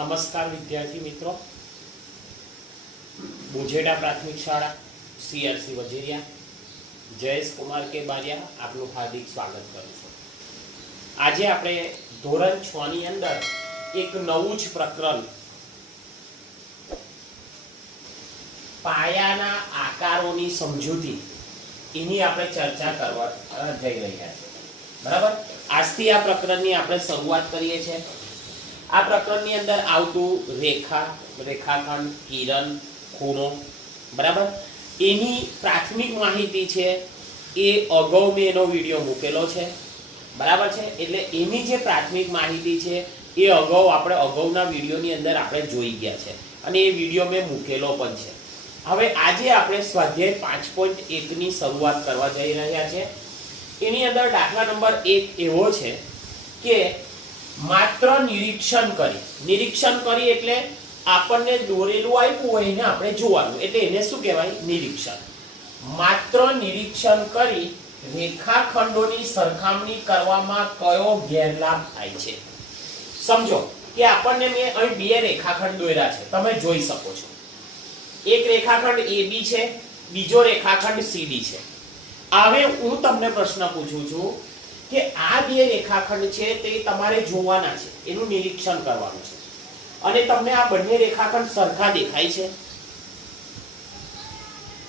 નમસ્કાર વિદ્યાર્થી મિત્રો, બોજેડા પ્રાથમિક શાળા સીઆરસી વજેરિયા જયેશ કુમાર કે બારિયા આપનું હાર્દિક સ્વાગત કરું છું। આજે આપણે ધોરણ 6 ની અંદર એક નવું જ પ્રકરણ પાયાના આકારોની સમજૂતી એની આપણે ચર્ચા કરવા જઈ રહ્યા છીએ। બરાબર, આજથી આ પ્રકરણની આપણે શરૂઆત કરીએ છીએ। આ પ્રકરણની અંદર આવતું રેખા, રેખાખંડ, કિરણ, ખૂણો, બરાબર, એની પ્રાથમિક માહિતી છે એ અગાઉ મેં એનો વિડીયો મૂકેલો છે, બરાબર છે। એટલે એની જે પ્રાથમિક માહિતી છે એ અગાઉના વિડીયોની અંદર આપણે જોઈ ગયા છે અને એ વિડીયો મેં મૂકેલો પણ છે। હવે આજે આપણે સ્વાધ્યાય 5.1 ની શરૂઆત કરવા જઈ રહ્યા છે। એની અંદર દાખલા નંબર 1 એવો છે કે માત્ર નિરીક્ષણ કરી એટલે આપણને દોરેલું આપ્યું હોય એને આપણે જોવાનું, એટલે એને શું કહેવાય? નિરીક્ષણ। માત્ર નિરીક્ષણ કરી રેખાખંડોની સરખામણી કરવામાં કયો ગેરલાભ થાય છે? સમજો કે આપણને મેં અહીં બે રેખાખંડ દોર્યા છે, તમે જોઈ શકો છો। એક રેખાખંડ AB છે, બીજો રેખાખંડ CD છે। હવે હું તમને પ્રશ્ન પૂછું છું કે આ બે રેખાખંડ છે તે તમારે જોવાના છે, એનું નિરીક્ષણ કરવાનું છે અને તમને આ બંને રેખાખંડ સરખા દેખાય છે?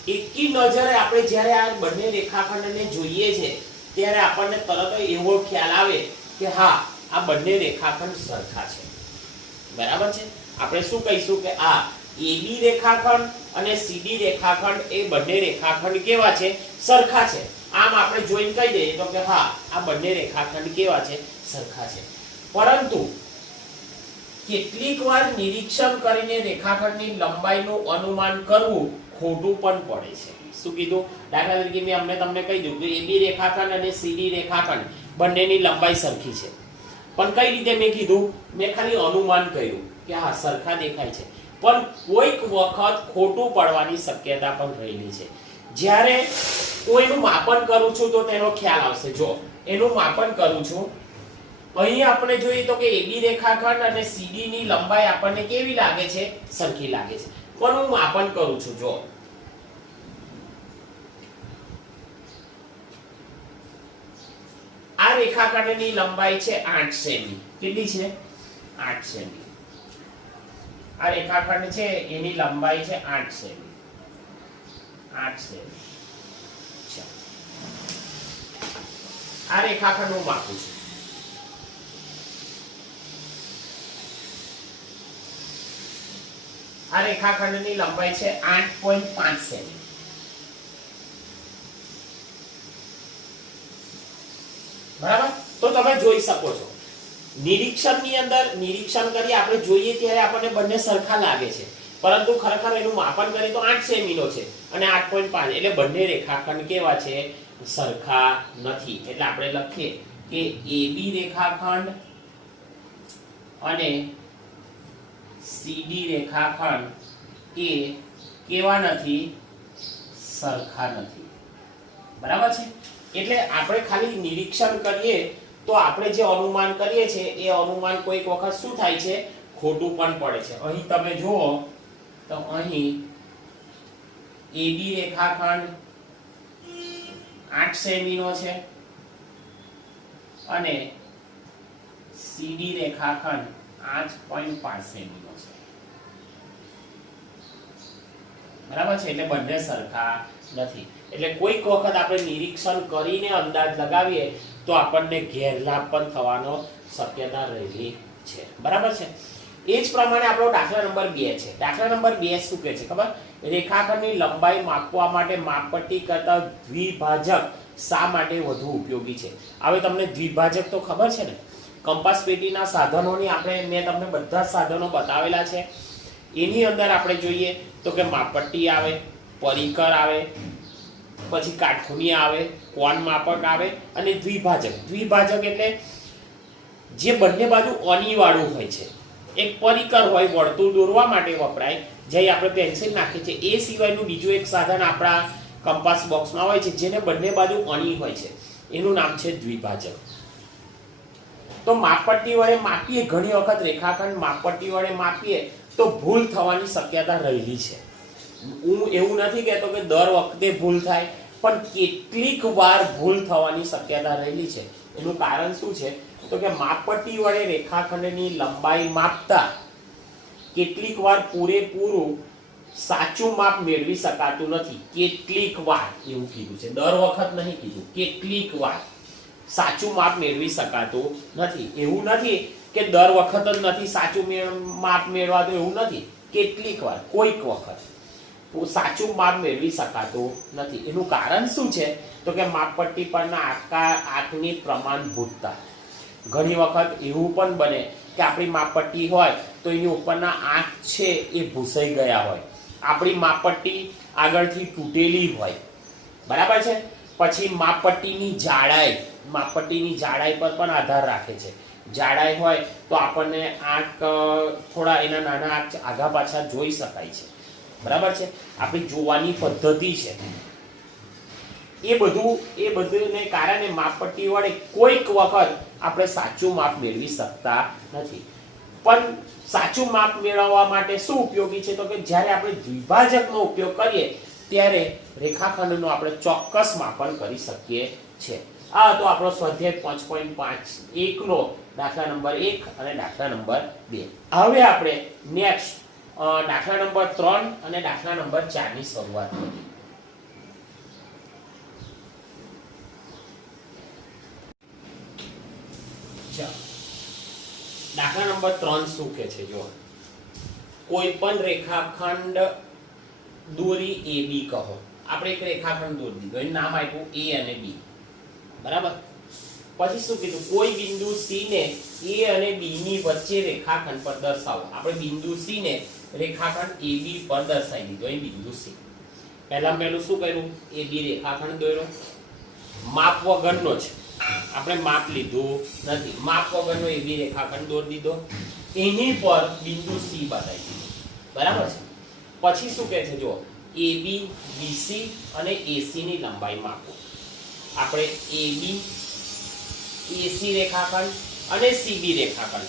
એકી નજરે આપણે જ્યારે આ બંને રેખાખંડને જોઈએ છે ત્યારે આપણને તરત જ એવો ખ્યાલ આવે કે હા, આ બંને રેખાખંડ સરખા છે, બરાબર છે। આપણે શું કહીશું કે આ AB રેખાખંડ અને CD રેખાખંડ એ બંને રેખાખંડ કેવા છે? સરખા છે। આમ આપણે જોઈને કહી દઈએ તો કે હા, આ બંને રેખાખંડ કેવા છે? સરખા છે। પરંતુ કેટલીક વાર નિરીક્ષણ કરીને રેખાખંડની લંબાઈનું અનુમાન કરવું ખોટું પણ પડે છે। શું કીધું? દાખલા તરીકે મેં તમને કહી દઉં કે AB રેખાખંડ અને CD રેખાખંડ બંનેની લંબાઈ સરખી છે, પણ કઈ રીતે મેં કીધું? મેં ખાલી અનુમાન કર્યું કે હા, સરખા દેખાય છે, પણ કોઈક વખત ખોટું પડવાની શક્યતા પણ રહેલી છે। જ્યારે કોઈનું માપન કરું છું તો તેનો ખ્યાલ આવશે। જો એનું માપન કરું છું, અહીં આપણે જોઈએ તો કે AB રેખાખંડ અને CD ની લંબાઈ આપણને કેવી લાગે છે? સરખી લાગે છે, પણ હું માપન કરું છું। જો આ રેખાખંડની લંબાઈ છે 8 સેમી। કેટલી છે? 8 સેમી। આ રેખાખંડ છે એની લંબાઈ છે 8 સેમી। 8 સેમી। આ રેખાખંડ હું માપું છું। આ રેખાખંડની લંબાઈ છે 8.5 સેમી। બરાબર, તો તમે જોઈ શકો છો નિરીક્ષણની અંદર નિરીક્ષણ કરી આપણે જોઈએ ત્યારે આપણને બંને સરખા લાગે છે, પરંતુ ખરેખર એનું માપન કરીએ તો 8 સેમી નો છે અને 8.5, એટલે બંને રેખાખંડ કેવા છે? સરખા નથી। એટલે આપણે લખીએ કે AB રેખાખંડ અને CD રેખાખંડ એ કેવા નથી? સરખા નથી, બરાબર છે। એટલે આપણે ખાલી નિરીક્ષણ કરીએ તો આપણે જે અનુમાન કરીએ છીએ એ અનુમાન કોઈક વખત શું થાય છે? ખોટું પણ પડે છે। અહીં તમે જુઓ તો અહીં AB રેખાખંડ 8 સેમી નો છે અને CD રેખાખંડ 8.5 સેમી નો છે, બરાબર છે। એટલે બંને સરખા નથી। એટલે કોઈક વખત આપણે નિરીક્ષણ કરીને અંદાજ લગાવીએ તો આપણને ગેરલાભ પણ થવાનો શક્યતા રહેલી છે, બરાબર છે। એ જ પ્રમાણે આપણો દાખલા નંબર 2 છે। દાખલા નંબર 2 શું કહે છે ખબર? રેખાખંડની લંબાઈ માપવા માટે માપપટ્ટી કરતા દ્વિભાજક શા માટે વધુ ઉપયોગી છે? હવે તમને દ્વિભાજક તો ખબર છે ને, કંપાસ પેટીના સાધનોની મેં તમને બધા સાધનો બતાવેલા છે। એની અંદર આપણે જોઈએ તો કે માપપટ્ટી આવે, પરિકર આવે, પછી કાટખૂણિયા આવે, કોણ માપક આવે અને દ્વિભાજક। દ્વિભાજક એટલે જે બંને બાજુ અણીવાળું હોય છે। એક પરિકર હોય, વર્તુળ દોરવા માટે વપરાય, જે આપણે પેન્સિલ નાખીએ છીએ, એ સિવાયનું બીજું એક સાધન આપણા કંપાસ બોક્સમાં હોય છે જેને બંને બાજુ અણી હોય છે, એનું નામ છે દ્વિભાજક। તો માપપટ્ટી વડે માપીએ, ઘણી વખત રેખાખંડ માપપટ્ટી વડે માપીએ તો ભૂલ થવાની શક્યતા રહેલી છે. હું એવું નથી કહેતો કે દર વખતે ભૂલ થાય, પણ કેટલીક વાર ભૂલ થવાની શક્યતા રહેલી છે. એનું કારણ શું છે? તો કે માપપટ્ટી વડે રેખાખંડની લંબાઈ માપતા કેટલીક વાર પૂરેપૂરું સાચું માપ મેળવી શકાતું નથી. કેટલીક વાર એવું કીધું છે, દર વખત નહીં કીધું, કેટલીક વાર સાચું માપ મેળવી શકાતું નથી. એવું નથી કે દર વખત જ નથી સાચું માપ મેળવાતું, એવું નથી. કેટલીક વાર, કોઈક વખત સાચું માપ મેળવી શકાતું નથી. એનું કારણ શું છે? તો કે માપપટ્ટી પરના આંકની પ્રમાણભૂતતા. ઘણી વખત એવું પણ બને કે આપણી માપપટ્ટી હોય તો એની ઉપરના આંક છે એ ભૂસાઈ ગયા હોય, આપણી માપપટ્ટી આગળથી તૂટેલી હોય, બરાબર છે. પછી માપપટ્ટીની જાડાઈ પર પણ આધાર રાખે છે. જાડાઈ હોય તો આપણને આંક થોડા એના નાના આંક આગા પાછા જોઈ શકાય છે, બરાબર છે. આપણી જોવાની પદ્ધતિ છે, એ બધુંને કારણે માપપટ્ટી વડે કોઈક વખત આપણે સાચું માપ મેળવી શકતા નથી. પણ સાચું માપ મેળવવા માટે શું ઉપયોગી છે? તો કે જ્યારે આપણે દ્વિભાજકનો ઉપયોગ કરીએ ત્યારે રેખાખંડનું આપણે ચોક્કસ માપન કરી શકીએ છીએ. આ તો આપણો સ્વાધ્યાય 5.5 નો દાખલા નંબર 1 અને દાખલા નંબર 2. હવે આપણે નેક્સ્ટ દાખલા નંબર 3 અને દાખલા નંબર 4 ની શરૂઆત કરીએ. દાખલા નંબર 3 શું કહે છે? જો કોઈ પણ રેખાખંડ દોરી AB કહો. આપણે એક રેખાખંડ દોરી દીધો, એનું નામ આપ્યું A અને B, બરાબર. પછી શું કીધું? કોઈ બિંદુ C ને A અને B ની વચ્ચે રેખાખંડ પર દર્શાવો. આપણે બિંદુ C ને રેખાખંડ AB પર દર્શાવી દીધો, અહીં બિંદુ C. પહેલું શું કર્યું? AB રેખાખંડ દોર્યો, માપ વગરનો છે, આપણે માપ લીધું નથી, માપ વગરનો AB રેખાખંડ દોરી દીધો, એની પર બિંદુ C બતાવી દીધું, બરાબર છે. પછી શું કહે છે? જો AB, BC અને AC ની લંબાઈ માપો. આપણે AB, AC રેખાખંડ અને CB રેખાખંડ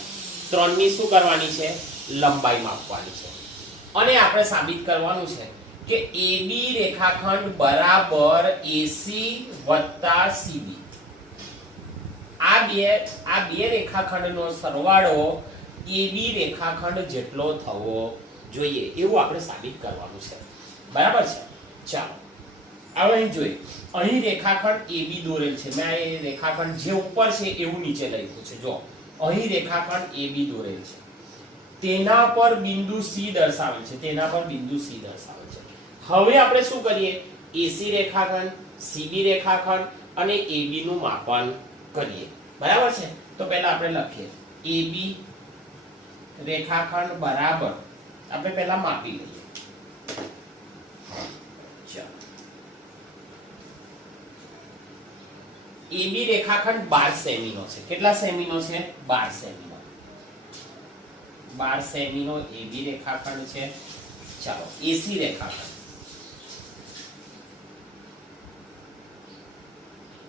ત્રણની શું કરવાની છે? લંબાઈ માપવાની છે. અને આપણે સાબિત કરવાનું છે કે AB રેખાખંડ બરાબર AC વત્તા CB. આ બે રેખાખંડનો સરવાળો AB રેખાખંડ જેટલો થવો જોઈએ, એવું આપણે સાબિત કરવાનું છે, બરાબર છે. ચાલો હવે અહીં જોઈએ. અહીં રેખાખંડ AB દોરેલ છે, મેં આ રેખાખંડ જે ઉપર છે એવું નીચે લખ્યું છે. જો અહીં રેખાખંડ AB દોરેલ છે, તેના પર બિંદુ C દર્શાવેલ છે, હવે આપણે શું કરીએ? AC રેખાખંડ, CB રેખાખંડ અને AB નું માપન કરીએ, બરાબર છે. તો પહેલા આપણે લખીએ AB રેખાખંડ બરાબર, આપણે પહેલા માપી લઈએ. ચાલો, AB રેખાખંડ 12 સેમીનો છે. કેટલા સેમીનો છે? 12 સેમીનો. 12 સેમીનો AB રેખાખંડ છે. ચાલો, AC રેખાખંડ,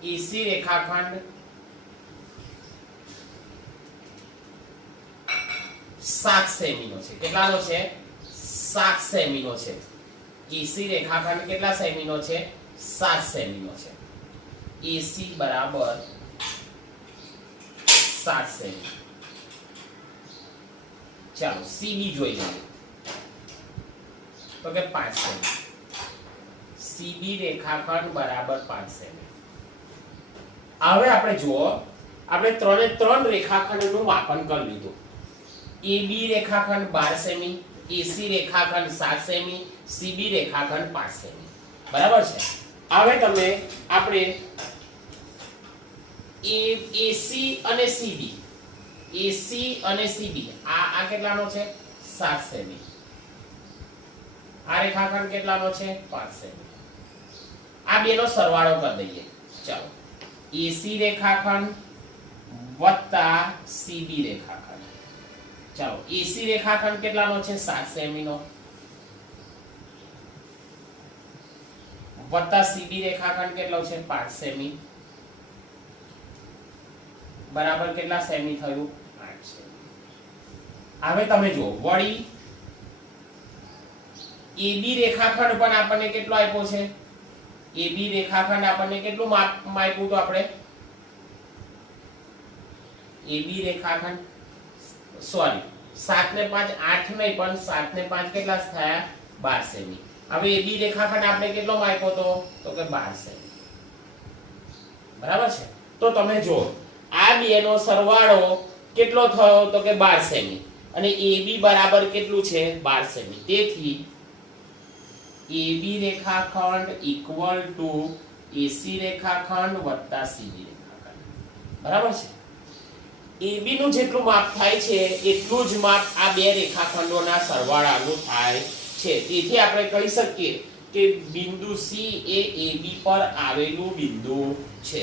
AC રેખાખંડ 7 સેમીનો છે. કેટલાનો છે? 7 સેમીનો છે. AC રેખાખંડ કેટલા સેમીનો છે? 7 સેમીનો છે. AC બરાબર 7 સેમી. ચાલો CB જોઈ લઈએ. તો કે 5 સેમી. CB રેખાખંડ બરાબર 5 સેમી. હવે આપણે જુઓ, આપણે ત્રણે ત્રણ રેખાખંડનું માપન કરી લીધું. AB રેખાખંડ 12 સેમી, AC રેખાખંડ 7 સેમી, CB રેખાખંડ 5 સેમી, બરાબર છે. હવે તમે આપણે AC અને CB, AC અને CB આ કેટલાનો છે? 7 સેમી. આ રેખાખંડ કેટલાનો છે? 5 સેમી. આ બેનો સરવાળો કરી દઈએ. ચાલો, AC રેખાખંડ વત્તા CB રેખાખંડ. ચાલો, AC રેખાખંડ કેટલાનો છે? 7 સેમીનો વત્તા CB રેખાખંડ કેટલો છે? 5 સેમી બરાબર કેટલા સેમી થયું 8 સેમી. હવે તમે જુઓ વળી AB રેખાખંડ પણ આપણને કેટલો આપ્યો છે AB રેખાખંડ આપણને કેટલું આપ્યું તો આપણે AB રેખાખંડ સોરી 7 ને 5 8 નહીં પણ 7 ને 5 કેટલા થયા 12 સેમી. હવે AB રેખાખંડ આપણે કેટલો આપ્યો તો કે 12 સેમી. બરાબર છે. તો તમે જો આ બેનો સરવાળો કેટલો થયો તો કે 12 સેમી અને AB બરાબર કેટલું છે 12 સેમી. તેથી AB રેખાખંડ ઇક્વલ ટુ AC રેખાખંડ વત્તા CD રેખાખંડ. બરાબર છે. AB નું જેટલું માપ થાય છે એટલું જ માપ આ બે રેખાખંડોના સરવાળાનું થાય છે. તેથી આપણે કહી શકીએ કે બિંદુ C એ AB પર આવેલું બિંદુ છે.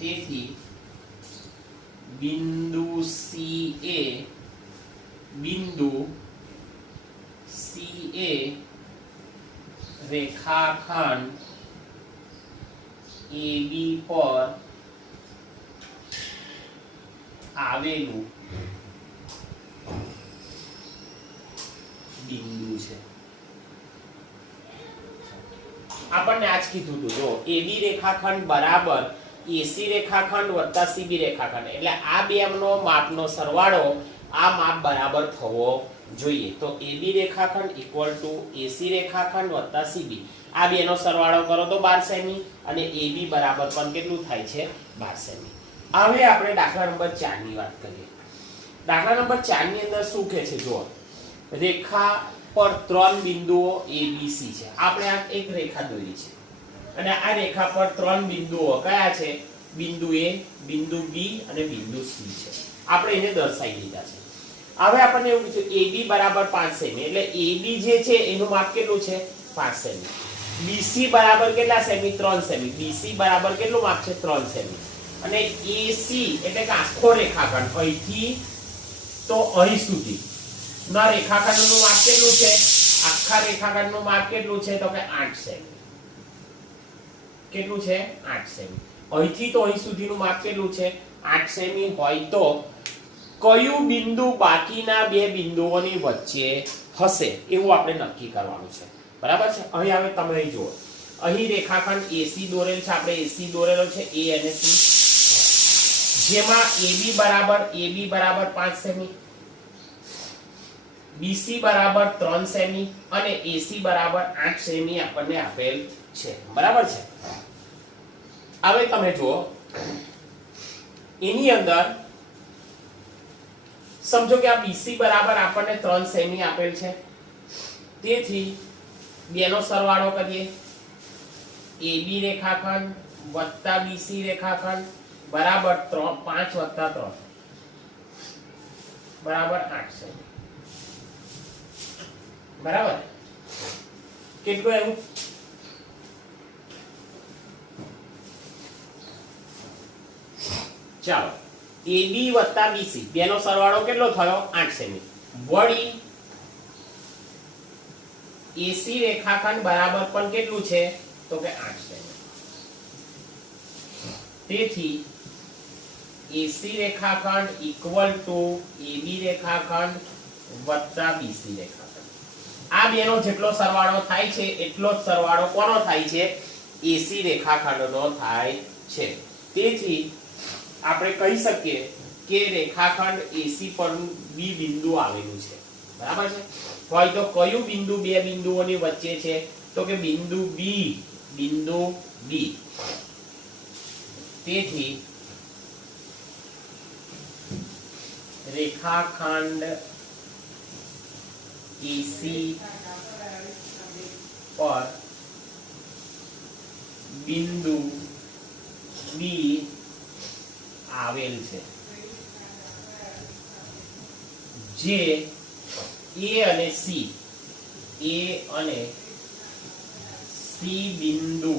તેથી બિંદુ C એ રેખાખંડ AB પર આવેલું બિંદુ છે. આપણને આજ કીધું હતું જો AB રેખાખંડ બરાબર AC રેખાખંડ વત્તા CB રેખાખંડ એટલે આ બેનો માપનો સરવાળો આ માપ બરાબર થવો જોઈએ. તો AB રેખાખંડ ઇક્વલ ટુ AC રેખાખંડ વત્તા CB આ બેનો સરવાળો કરો તો 12 સેમી અને AB બરાબર પણ કેટલું થાય છે 12 સેમી. હવે આપણે દાખલા નંબર 4 ની વાત કરીએ. દાખલા નંબર 4 ની અંદર શું કહે છે જુઓ રેખા પર 3 બિંદુઓ ABC છે. આપણે આ એક રેખા દોરી છે અને આ રેખા પર 3 બિંદુઓ કયા છે બિંદુ A બિંદુ B અને બિંદુ C છે. આપણે એને દર્શાવી દીધા છે. હવે આપણને એવું કીધું AB બરાબર 5 સેમી એટલે AB જે છે એનું માપ કેટલું છે 5 સેમી. BC બરાબર કેટલા સેમી 3 સેમી. BC બરાબર કેટલું માપ છે 3 સેમી અને AC એટલે કે આખો રેખાખંડ અહીંથી તો અહીં સુધી ના રેખાખંડનું માપ કેટલું છે આખા રેખાખંડનું માપ કેટલું છે તો કે 8 સેમી. કેટલું છે 8 સેમી. અહીંથી તો અહીં સુધીનું માપ કેટલું છે 8 સેમી હોય તો કયું બિંદુ બાકીના બે બિંદુઓની વચ્ચે હશે એવું આપણે નક્કી કરવાનું છે. બરાબર છે. અહીં હવે તમે જુઓ અહીં રેખાખંડ AC દોરેલ છે. આપણે AC દોરેલો છે A અને C જેમાં AB બરાબર 5 સેમી BC બરાબર 3 સેમી અને AC બરાબર 8 સેમી આપણને આપેલ છે. બરાબર છે. હવે તમે જુઓ એની અંદર સમજો કે આ BC બરાબર આપણને 3 સેમી આપેલ છે. તેથી બેનો સરવાળો કરીએ AB રેખાખંડ વત્તા BC રેખાખંડ બરાબર 5 વત્તા 3 બરાબર 8 સેમી. બરાબર કેટલું આવ્યું ચાલો AB વત્તા BC બેનો સરવાળો કેટલો થયો 8 સેમી. વળી AC રેખાખંડ બરાબર પણ કેટલું છે તો કે 8 સેમી. તેથી AC રેખાખંડ ઇક્વલ ટુ AB રેખાખંડ વત્તા BC રેખાખંડ આ બેનો જેટલો સરવાળો થાય છે એટલો જ સરવાળો કોનો થાય છે AC રેખાખંડનો થાય છે. તેથી આપણે કહી શકીએ કે રેખાખંડ AC પર B બિંદુ આવેલું છે. બરાબર છે. હોય તો કયું બિંદુ બે બિંદુઓની વચ્ચે છે તો કે બિંદુ B. તેથી રેખાખંડ AC પર બિંદુ B આવેલ છે જે A અને C બિંદુ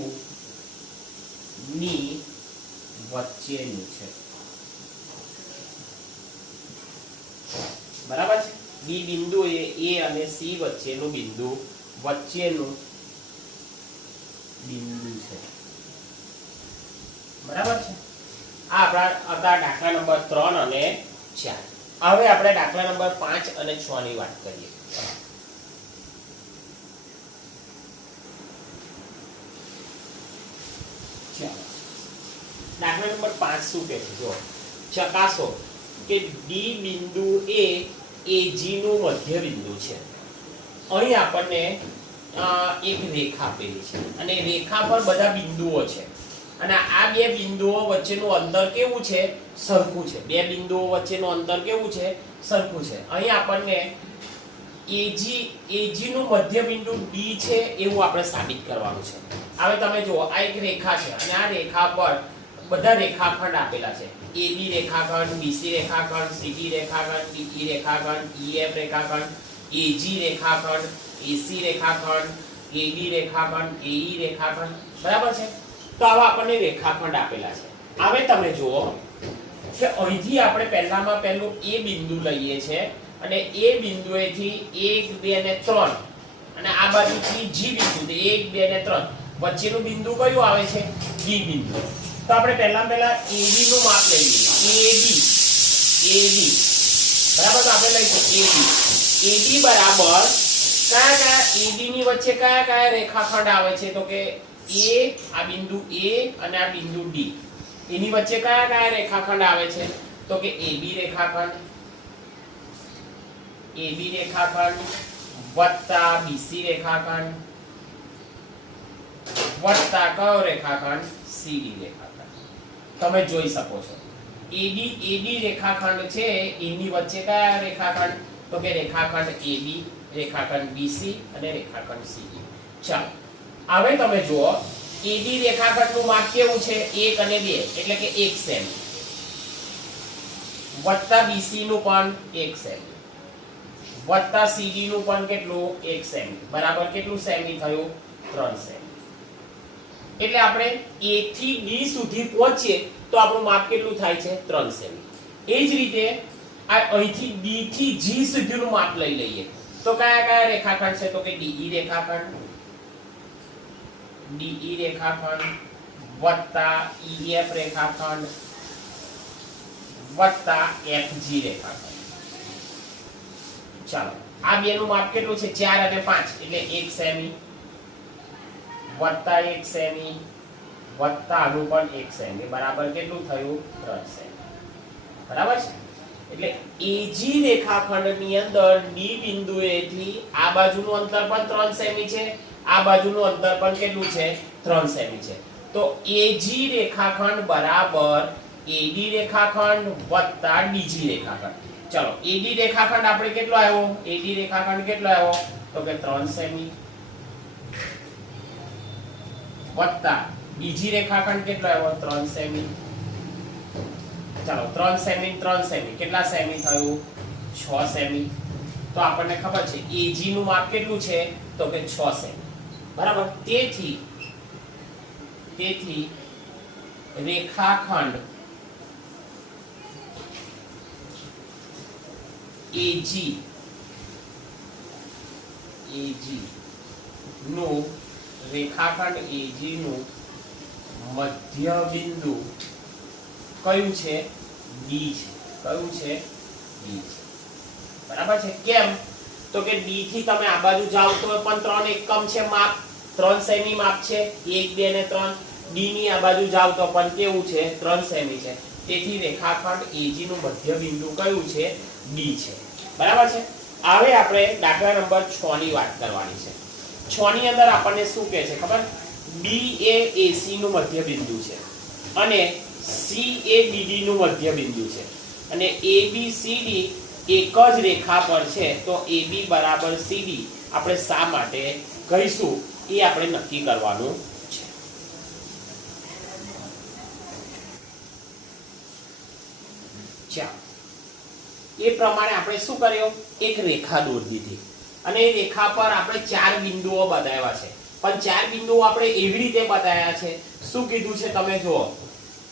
ની વચ્ચેનું છે. બરાબર છે. B બિંદુ એ A અને C વચ્ચેનું બિંદુ છે. બરાબર છે. આપણા હતા દાખલા નંબર 3 અને 4. હવે આપણે દાખલા નંબર 5 અને 6 ની વાત કરીએ. ચાલો દાખલા નંબર 5 શું કહે છે? જો ચકાસો કે ડી બિંદુ એ AG નું મધ્ય બિંદુ છે. અહીં આપણને એક રેખા આપેલી છે અને રેખા પર બધા બિંદુઓ છે અને આ બે બિંદુઓ વચ્ચેનું અંતર કેવું છે? સરખું છે. બે બિંદુઓ વચ્ચેનું અંતર કેવું છે? સરખું છે. અહીં આપણને AG નું મધ્ય બિંદુ D છે એવું આપણે સાબિત કરવાનું છે. હવે તમે જુઓ આ એક રેખા છે અને આ રેખા પર બધા રેખાખંડ આપેલા છે. AB રેખાખંડ, BC રેખાખંડ, CD રેખાખંડ, DE રેખાખંડ, EF રેખાખંડ, AG રેખાખંડ, AC રેખાખંડ, AD રેખાખંડ, AE રેખાખંડ. બરાબર છે? તો આવા આપણને રેખાખંડ આપેલા છે. હવે તમે જુઓ કે અહીંથી આપણે પહેલામાં પહેલું A બિંદુ લઈએ છે અને A બિંદુએથી 1 2 અને 3 અને આ બાજુથી G બિંદુ 1 2 અને 3 વચ્ચેનું બિંદુ કયું આવે છે? D બિંદુ. તો આપણે પહેલા AB નું માપ લઈ લઈએ. AB બરાબર. તો આપણે લઈશું AB બરાબર કયા AB ની વચ્ચે કયા રેખાખંડ આવે છે? તો કે આ બિંદુ A અને આ બિંદુ D. એની વચ્ચે કયા રેખાખંડ આવે છે? તો કે AB રેખાખંડ વત્તા BC રેખાખંડ વત્તા કયો રેખાખંડ? CD રેખાખંડ. તમે જોઈ શકો છો AD રેખાખંડ છે એની વચ્ચે કયા રેખાખંડ? તો કે રેખાખંડ AB, રેખાખંડ BC અને રેખાખંડ CD. ચાલો હવે તમે જુઓ AD રેખાખંડનું માપ કેવું છે? 1 અને 2 એટલે કે 1 સેમી વત્તા BC નું પણ 1 સેમી વત્તા CD નું પણ કેટલું? 1 સેમી બરાબર કેટલું સેમી થયું? 3 સેમી. એટલે આપણે A થી D સુધી પહોંચીએ તો આપણું માપ કેટલું થાય છે? 3 સેમી. એ જ રીતે આ અહીંથી D થી G સુધીનું માપ લઈ લઈએ તો કયા રેખાખંડ છે? તો કે DE રેખાખંડ વત્તા EF રેખાખંડ વત્તા FG રેખાખંડ. ચાલો આ બેનું માપ કેટલું છે? 4 અને 5 એટલે 1 સેમી વત્તા 1 સેમી વત્તા આનું પણ 1 સેમી બરાબર કેટલું થયું? 3 સેમી. બરાબર છે? એટલે AG રેખાખંડની અંદર D બિંદુએથી આ બાજુનું અંતર પણ 3 સેમી છે, આ બાજુનું અંતર પણ કેટલું છે? 3 સેમી છે. તો AG રેખાખંડ બરાબર AD રેખાખંડ વત્તા DG રેખાખંડ. ચલો AD રેખાખંડ આપણે કેટલો આવ્યો? AD રેખાખંડ કેટલો આવ્યો? તો કે 3 સેમી વત્તા DG રેખાખંડ કેટલો આવ્યો? 3 સેમી. ચાલો 3 સેમી 3 સેમી કેટલા સેમી થયું? 6 સેમી. તો આપણને ખબર છે AG નું માપ કેટલું છે? તો કે 6 સેમી. બરાબર. તેથી રેખાખંડ AG નું મધ્ય બિંદુ કયું છે? D છે. કયું છે? D છે. બરાબર છે? કેમ? તો કે D થી તમે આ બાજુ જાઓ તો પણ 3 એકમ છે માપ, 3 સેમી માપ છે. 1 2 અને 3. D ની આ બાજુ જાવ તો પણ કેવું છે? 3 સેમી છે. તેથી રેખાખંડ AG નું મધ્ય બિંદુ કયું છે? D છે. બરાબર છે? હવે આપણે દાખલા નંબર 6 ની વાત કરવાની છે. 6 ની અંદર આપણને શું કહે છે ખબર? B એ AC નું મધ્ય બિંદુ છે અને C એ DD નું મધ્ય બિંદુ છે અને ABCD એક જ રેખા પર છે. તો AB બરાબર CD આપણે શા માટે કહીશું એ આપણે નક્કી કરવાનું છે. ચાલો એ પ્રમાણે આપણે શું કર્યું? એક રેખા દોરી દીધી અને એ રેખા પર આપણે 4 બિંદુઓ બતાવ્યા છે. પણ 4 બિંદુઓ આપણે એવી રીતે બતાવ્યા છે. શું કીધું છે તમે જુઓ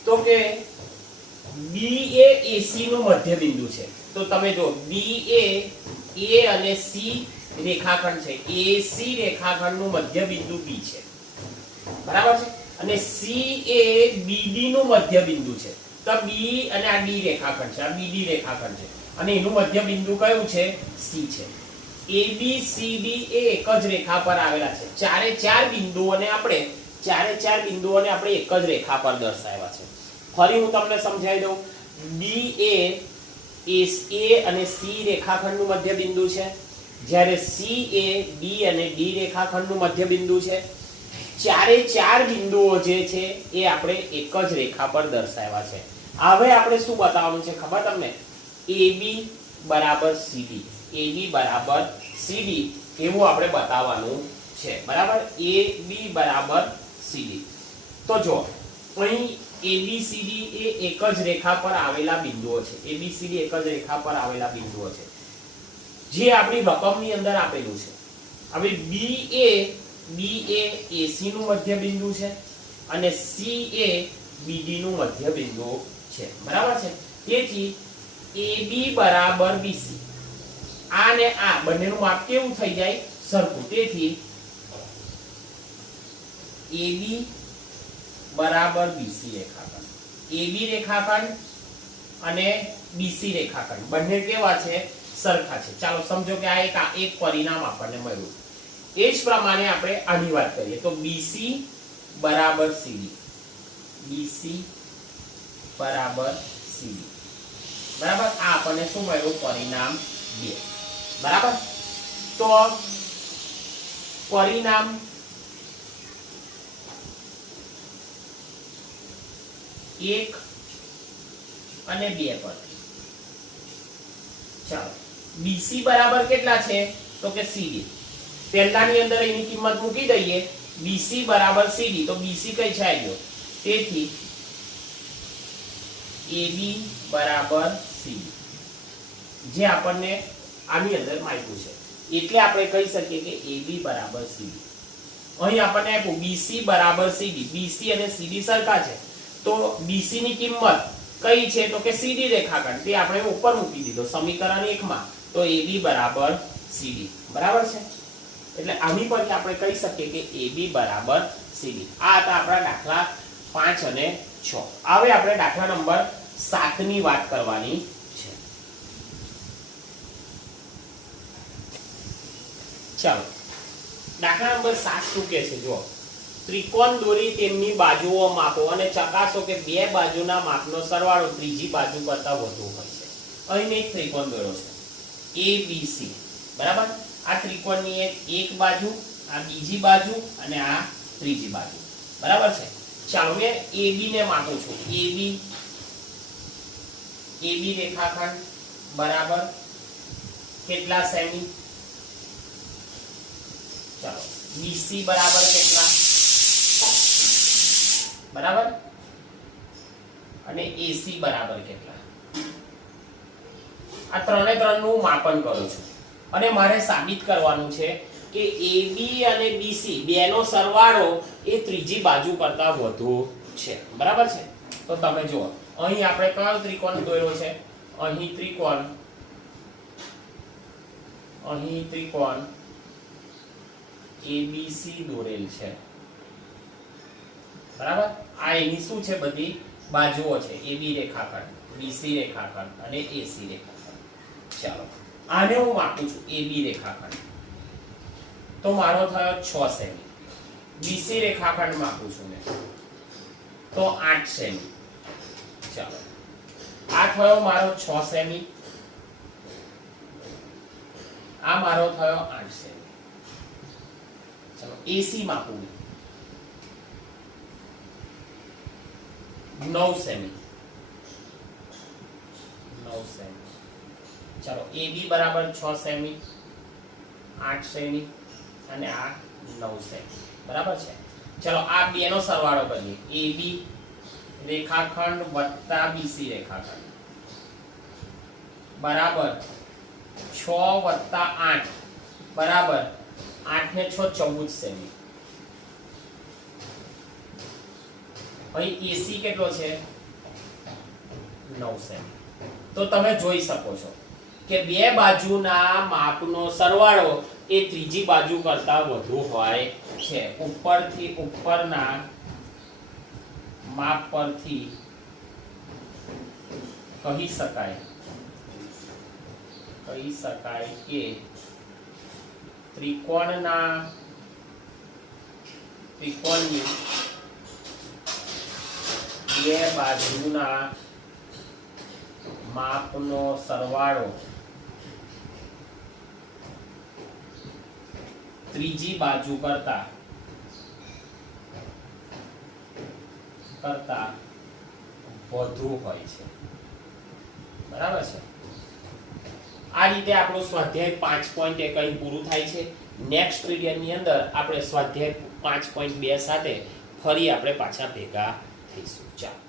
તો કે B એ AC નું મધ્ય બિંદુ છે. તો તમે જો B એ A અને C રેખાખંડ છે. AC રેખાખંડનું મધ્ય બિંદુ B છે. બરાબર છે? અને C એ BD નું મધ્ય બિંદુ છે. તો તો બી અને આ ડી રેખાખંડ છે, આ બીડી રેખાખંડ છે અને એનું મધ્ય બિંદુ કયું છે? સી છે. એ બી સી ડી એ એક જ રેખા પર આવેલા છે. ચારે ચાર બિંદુઓને આપણે એક જ રેખા પર દર્શાવ્યા છે. ફરી હું તમને સમજાવી દઉં. ડી એ અને સી રેખાખંડનું મધ્ય બિંદુ છે, જ્યારે સી એ બી અને ડી રેખાખંડનું મધ્ય બિંદુ છે. ચારે ચાર બિંદુઓ જે છે એ આપણે એક જ રેખા પર દર્શાવ્યા છે. હવે આપણે શું બતાવવાનું છે ખબર તમને? AB બરાબર CD, AB બરાબર CD એવું આપણે બતાવવાનું છે. બરાબર? AB બરાબર CD. તો જો અહીં ABCD એ એક જ રેખા પર આવેલા બિંદુઓ છે. ABCD એક જ રેખા પર આવેલા બિંદુઓ છે જે આપણી રકમની અંદર આપેલું છે. હવે BA AC નું મધ્ય બિંદુ છે અને CA BD નું મધ્ય બિંદુ છે. બરાબર છે? તેથી AB બરાબર BC. આ ને આ બંનેનું માપ કેવું થઈ જાય? સરખું. તેથી AB બરાબર BC રેખાખંડ. AB રેખાખંડ અને BC રેખાખંડ બંને કેવા છે? સરખા છે. ચાલો સમજો કે આ એક પરિણામ આપણને મળ્યું. એ જ પ્રમાણે આપણે આની વાત કરીએ તો BC બરાબર CD, BC બરાબર CD. બરાબર? આ આપણને શું મળ્યું? પરિણામ 2. બરાબર? તો પરિણામ 1 અને 2 પર. ચાલો BC બરાબર કેટલા છે? તો કે CD. પહેલાની અંદર એની કિંમત મૂકી દઈએ. BC બરાબર CD, તો BC કઈ છે આવ્યો? તેથી AB બરાબર CD જે આપણને આની અંદર આપ્યું છે. એટલે આપણે કહી શકીએ કે AB બરાબર CD. અહીં આપણને આપ્યું BC બરાબર CD. BC અને CD સરખા છે તો BC ની કિંમત કઈ છે? તો કે CD રેખાખંડ. તે આપણે ઉપર મૂકી દીધો સમીકરણ 1 માં. તો AB બરાબર CD. બરાબર છે? એટલે આની પરથી આપણે કહી શકીએ કે AB બરાબર CD. આ હતા આપણા દાખલા 5 અને 6. હવે આપણે દાખલા નંબર 7 ની વાત કરવાની છે. ચાલો દાખલા નંબર 7 શું કહે છે? જો ત્રિકોણ દોરી તેમની બાજુઓ માપો અને ચકાસો કે બે બાજુના માપનો સરવાળો ત્રીજી બાજુ કરતા વધુ હોય છે. અહીં એક ત્રિકોણ દોર્યો છે ABC. બરાબર? આ ત્રિકોણની એક બાજુ, આ બીજી બાજુ અને આ ત્રીજી બાજુ. બરાબર છે? ચાલો મેં AB ને માપું છું. AB રેખાખંડ બરાબર કેટલા સેમી? ચાલો BC બરાબર કેટલા? બરાબર? અને AC બરાબર કેટલા? આ ત્રણે ત્રણનું માપન કરું છું અને મારે સાબિત કરવાનું છે કે AB અને BC બેનો સરવાળો એ ત્રીજી બાજુ કરતા વધુ છે. બરાબર છે? તો તમે જુઓ અહીં આપણે કયો ત્રિકોણ દોર્યો છે? અહીં ત્રિકોણ ABC દોરેલ છે. બરાબર? આ એની શું છે? બધી બાજુઓ છે. AB રેખાખંડ, BC રેખાખંડ અને AC રેખાખંડ. ચાલો આને હું માપું છું AB રેખાખંડ. તો મારો થયો 6 સેમી. BC રેખાખંડ માપું છું મેં તો 8 સેમી. ચાલો આ થયો મારો 6 સેમી. આ મારો થયો 8 સેમી. ચાલો AC માપું 9 સેમી. 9 સેમી. ચાલો AB બરાબર 6 સેમી, 8 સેમી અને આ 9 સેમી. બરાબર છે? ચલો આ બેનો સરવાળો કરીએ. AB રેખાખંડ વત્તા BC રેખાખંડ બરાબર 6 વત્તા 8 બરાબર 8 ને 6 14 સેમી. અહીં AC કેટલો છે? 9 સેમી. તો તમે જોઈ શકો છો કે બે બાજુના માપનો સરવાળો એ ત્રીજી બાજુ કરતા વધુ હોય છે. ઉપરના માપ પરથી કહી શકાય કે ત્રિકોણની બે બાજુના માપનો સરવાળો ત્રીજી બાજુ કરતા વધુ હોય છે. બરાબર છે. આ રીતે આપણો સ્વાધ્યાય 5.1 અહીં પૂરું થાય છે. નેક્સ્ટ વિડિયોની અંદર આપણે સ્વાધ્યાય 5.2 સાથે ફરી આપણે પાછા ભેગા થઈશું. ચાલો.